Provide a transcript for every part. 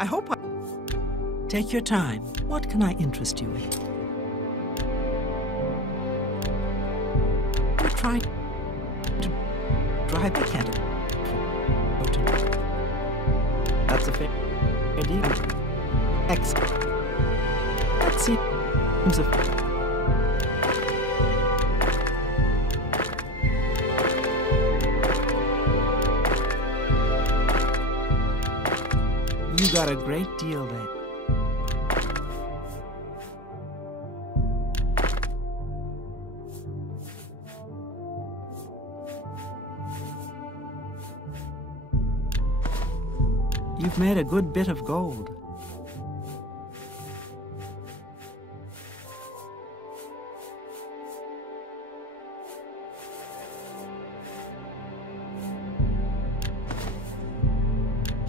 I hope I... Take your time. What can I interest you in? I'm trying to drive the candle. That's a fair deal. Excellent. That seems a... You got a great deal there. You've made a good bit of gold.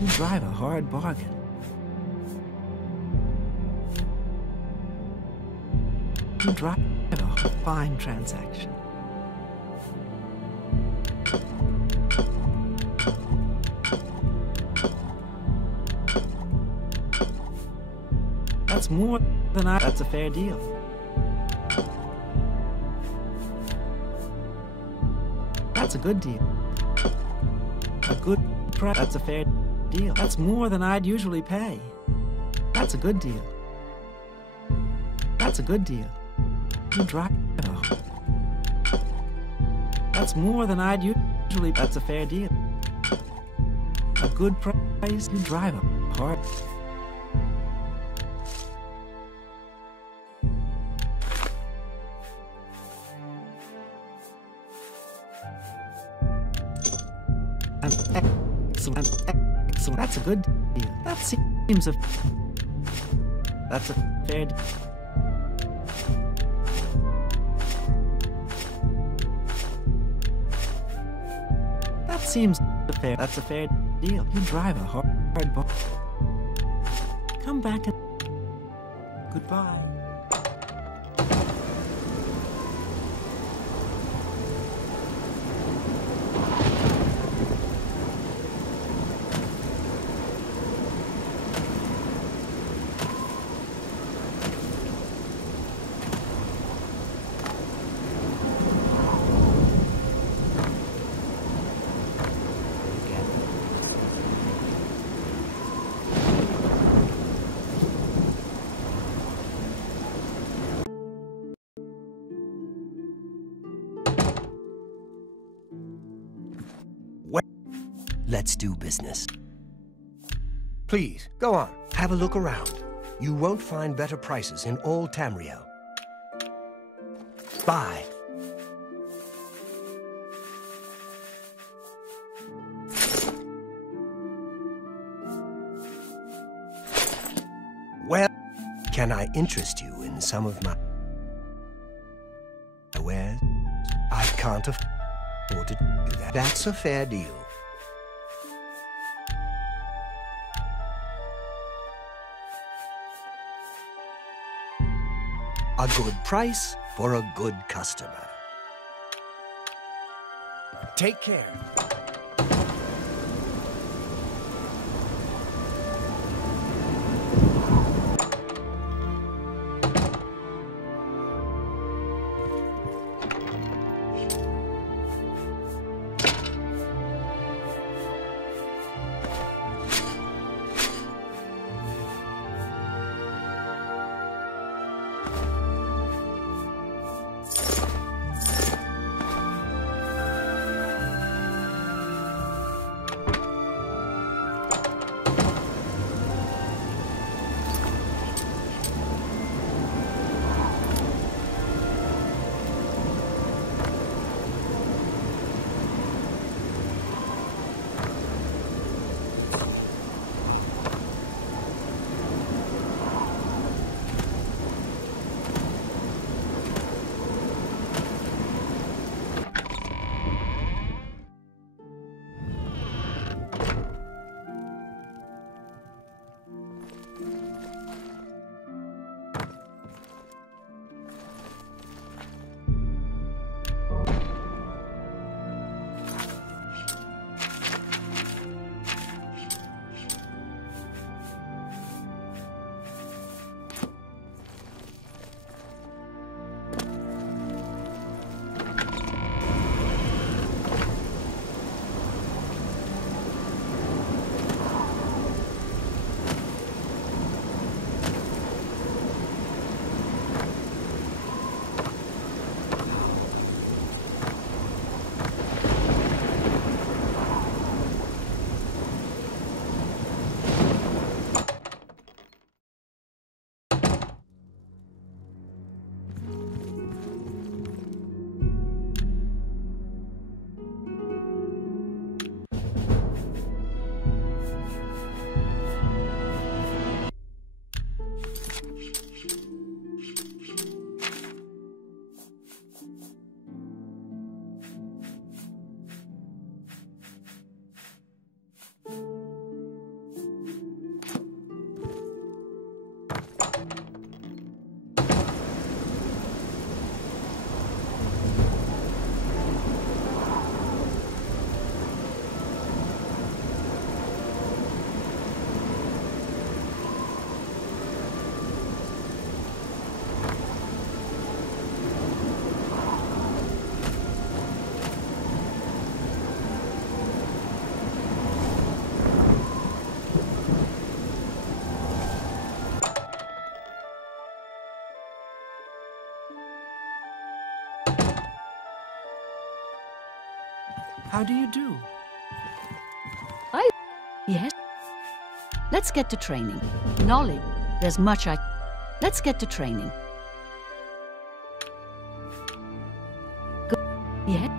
You drive a hard bargain. You drive a fine transaction. That's more than I... That's a fair deal. That's a good deal. A good price. That's a fair deal. That's more than I'd usually pay. That's a good deal. That's a good deal. You drive... Oh. That's more than I'd usually... That's a fair deal. A good price. You drive a hard... Excellent, excellent. That's a good deal. That seems a... That's a fair deal. That seems a fair... That's a fair deal. You drive a hard bar. Come back and... Goodbye. Let's do business. Please, go on. Have a look around. You won't find better prices in all Tamriel. Buy. Well, can I interest you in some of my wares? I can't afford to do that. That's a fair deal. A good price for a good customer. Take care. How do you do? Yes. Let's get to training. Knowledge. There's much I... Let's get to training. Go. Yeah.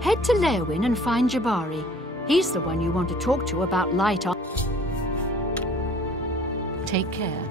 Head to Leowin and find Jabari. He's the one you want to talk to about light on. Take care.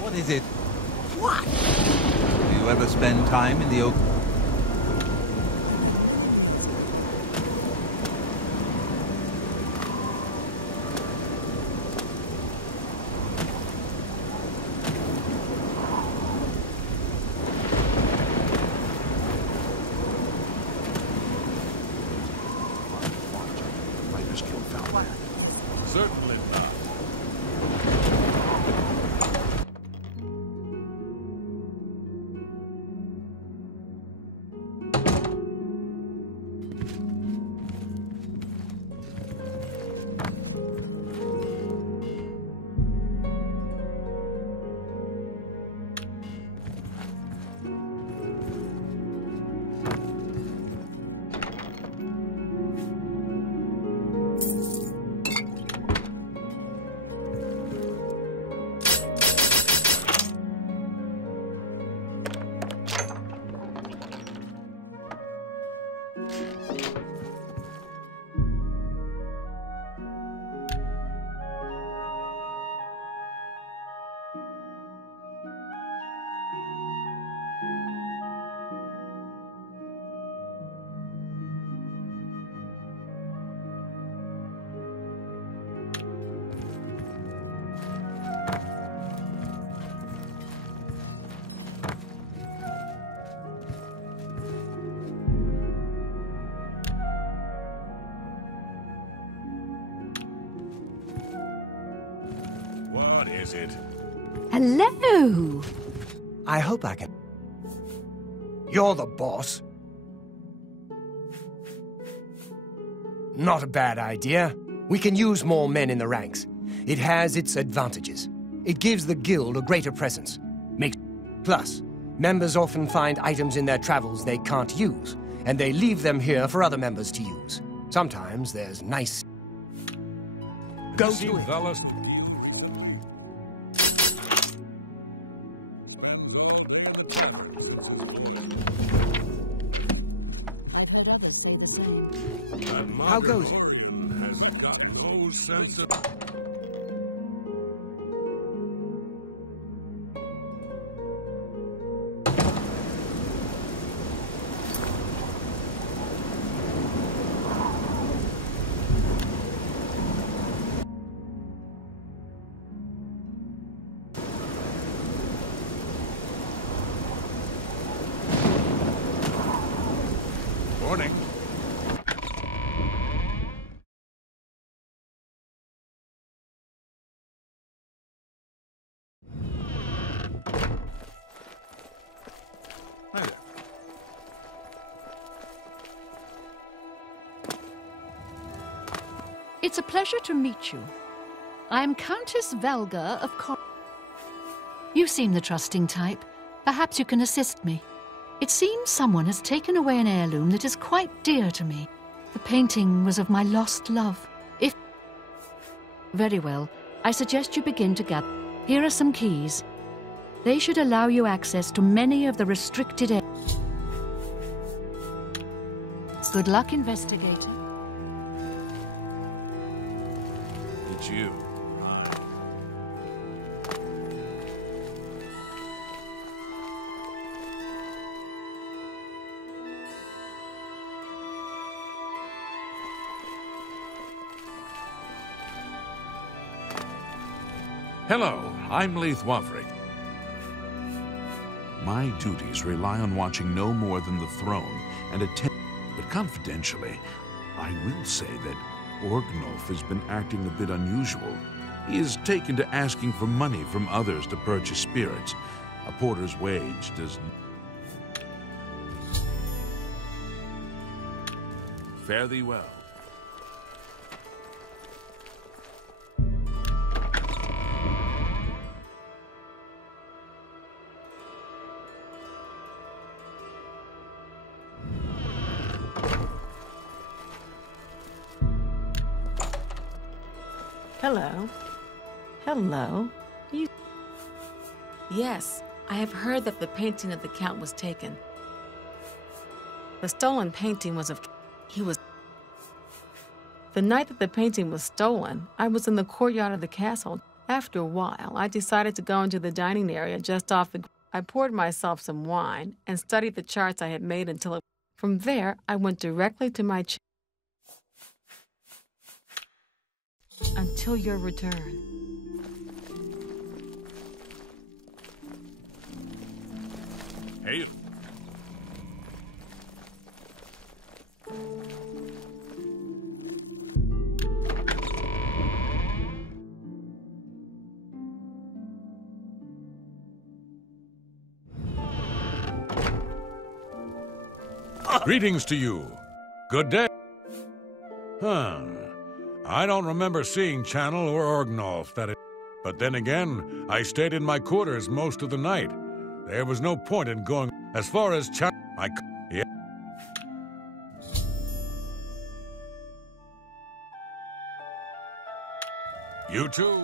What is it? What? Do you ever spend time in the open? Certainly not. What is it? Hello! I hope I can... You're the boss. Not a bad idea. We can use more men in the ranks. It has its advantages. It gives the guild a greater presence. Plus, members often find items in their travels they can't use, and they leave them here for other members to use. Sometimes there's nice... Go to it. Fellas. I've heard others say the same. How goes it? Has got no sense of... Morning. Hi there. It's a pleasure to meet you. I'm Countess Velga of You seem the trusting type. Perhaps you can assist me. It seems someone has taken away an heirloom that is quite dear to me. The painting was of my lost love. Very well. I suggest you begin to gather. Here are some keys. They should allow you access to many of the restricted areas. Good luck investigating. It's you. Hello, I'm Leith Wavrik. My duties rely on watching no more than the throne and attend. But confidentially, I will say that Orgnolf has been acting a bit unusual. He has taken to asking for money from others to purchase spirits. A porter's wage does. Fare thee well. Hello. Hello. You... Yes, I have heard that the painting of the Count was taken. The stolen painting was of... He was... The night that the painting was stolen, I was in the courtyard of the castle. After a while, I decided to go into the dining area just off the... I poured myself some wine and studied the charts I had made until it... From there, I went directly to my... Until your return. Hey. Greetings to you. Good day. I don't remember seeing Channel or Orgnolf, but then again, I stayed in my quarters most of the night. There was no point in going. As far as Channel, yeah. You too.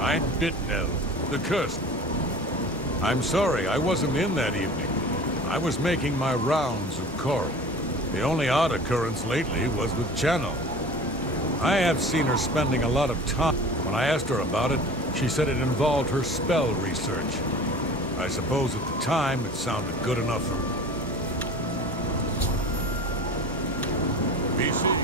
I'm Bitnell, the Cursed. I'm sorry, I wasn't in that evening. I was making my rounds of Coral. The only odd occurrence lately was with Channel. I have seen her spending a lot of time. When I asked her about it, she said it involved her spell research. I suppose at the time it sounded good enough for me. BC.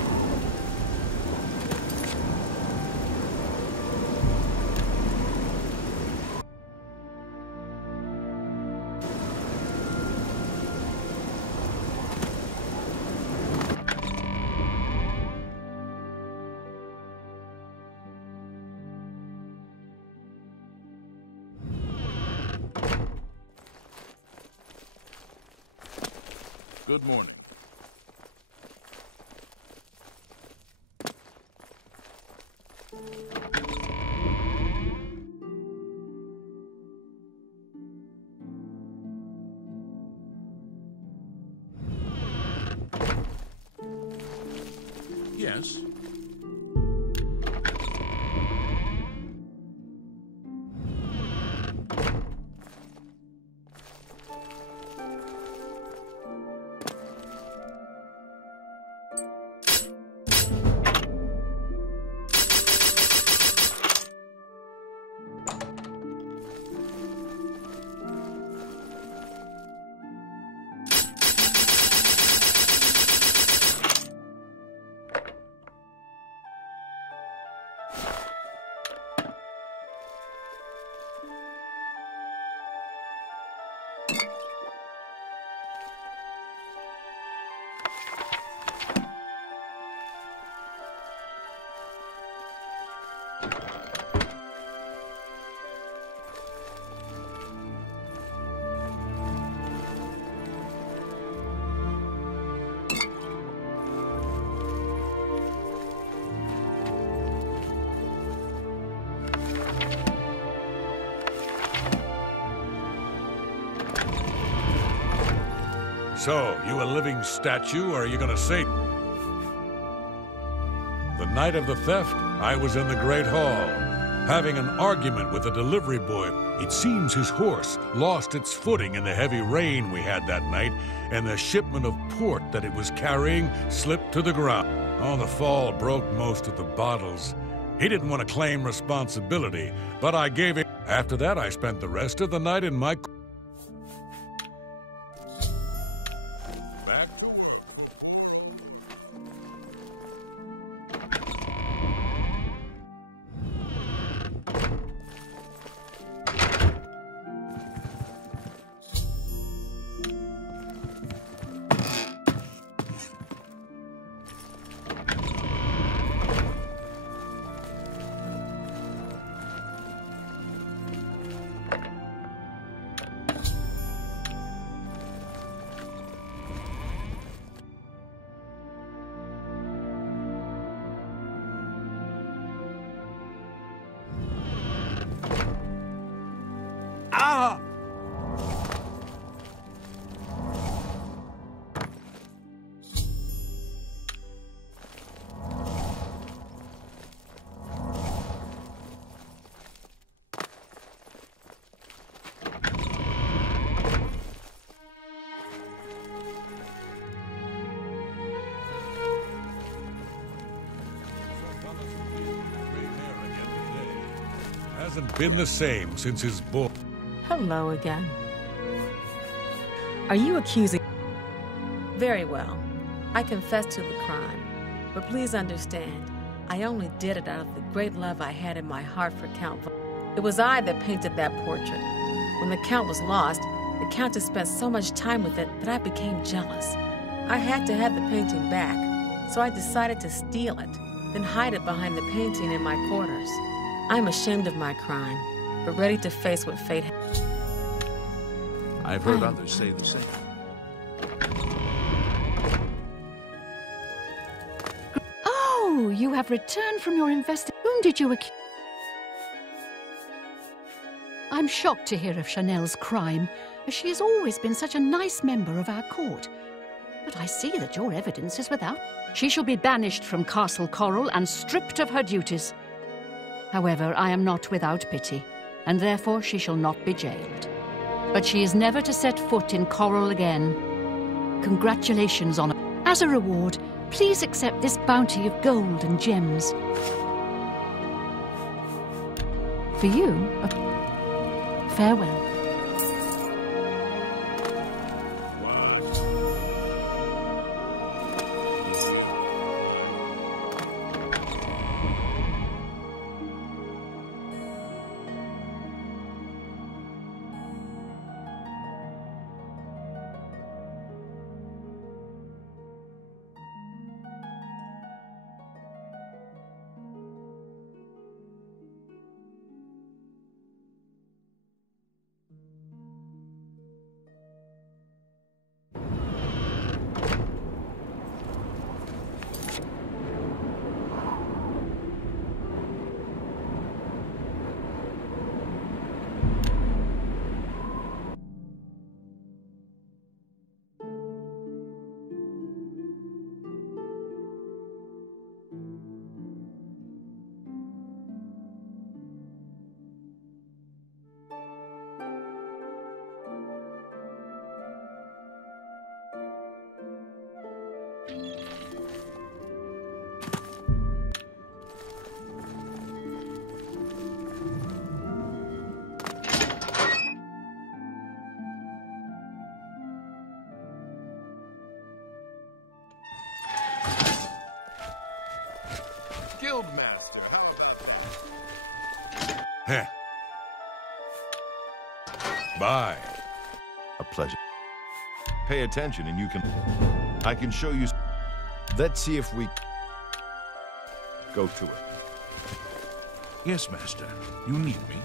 Good morning. Yes. So, you a living statue, or are you gonna say... The night of the theft, I was in the Great Hall, having an argument with a delivery boy. It seems his horse lost its footing in the heavy rain we had that night, and the shipment of port that it was carrying slipped to the ground. Oh, the fall broke most of the bottles. He didn't want to claim responsibility, but I gave him... After that, I spent the rest of the night in my... Back to work. Ah! Hasn't been the same since his boy. Hello again. Are you accusing... Very well. I confess to the crime. But please understand, I only did it out of the great love I had in my heart for Count. It was I that painted that portrait. When the Count was lost, the Countess spent so much time with it that I became jealous. I had to have the painting back, so I decided to steal it, then hide it behind the painting in my quarters. I'm ashamed of my crime, but ready to face what fate has. I've heard others say the same. Oh, you have returned from your investigation. Whom did you accuse? I'm shocked to hear of Chanel's crime, as she has always been such a nice member of our court. But I see that your evidence is without. She shall be banished from Castle Coral and stripped of her duties. However, I am not without pity, and therefore she shall not be jailed. But she is never to set foot in Coral again. Congratulations on it. As a reward, please accept this bounty of gold and gems. For you, farewell. Guildmaster, how about Heh. Bye. A pleasure. Pay attention and you can... I can show you... Let's see if we... Go to it. Yes, Master. You need me?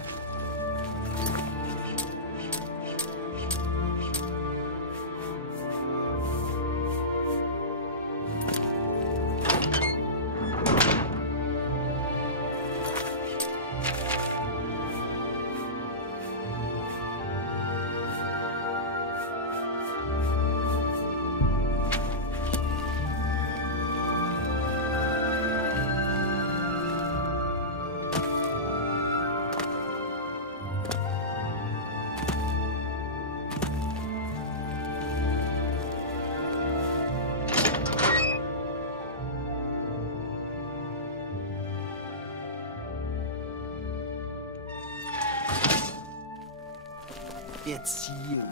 It's you.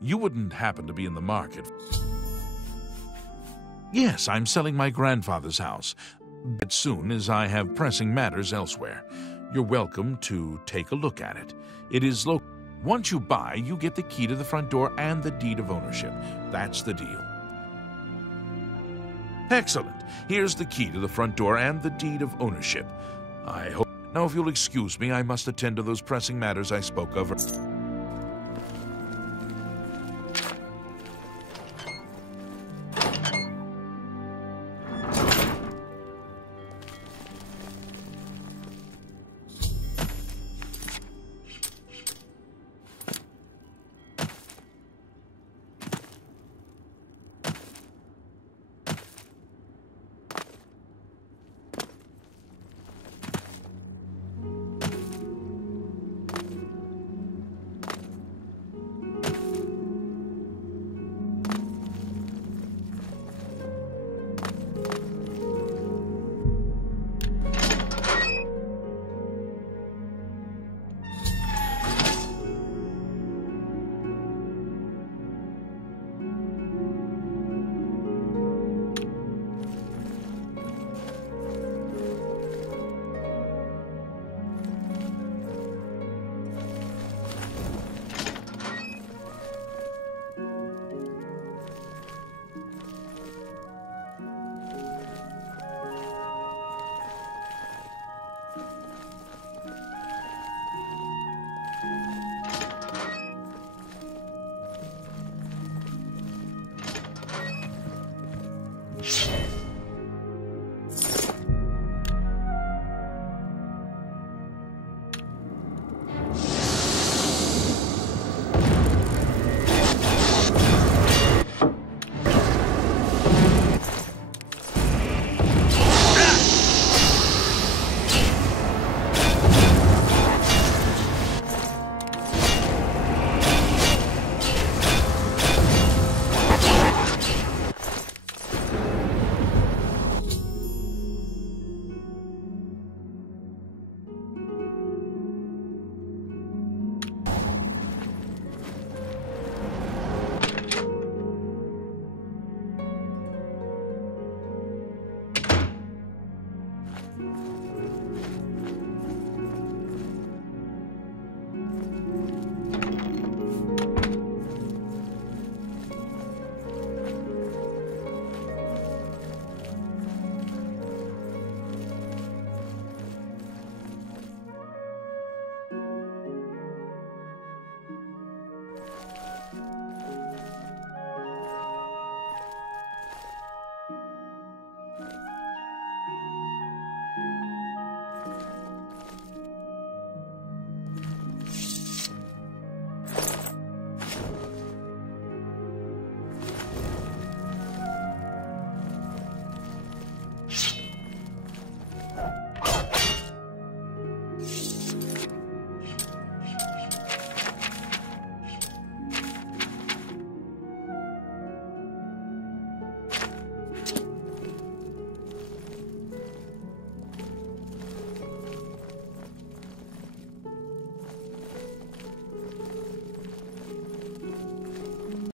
You wouldn't happen to be in the market. Yes, I'm selling my grandfather's house. But soon, as I have pressing matters elsewhere. You're welcome to take a look at it. It is local. Once you buy, you get the key to the front door and the deed of ownership. That's the deal. Excellent. Here's the key to the front door and the deed of ownership. I hope... Now, if you'll excuse me, I must attend to those pressing matters I spoke of.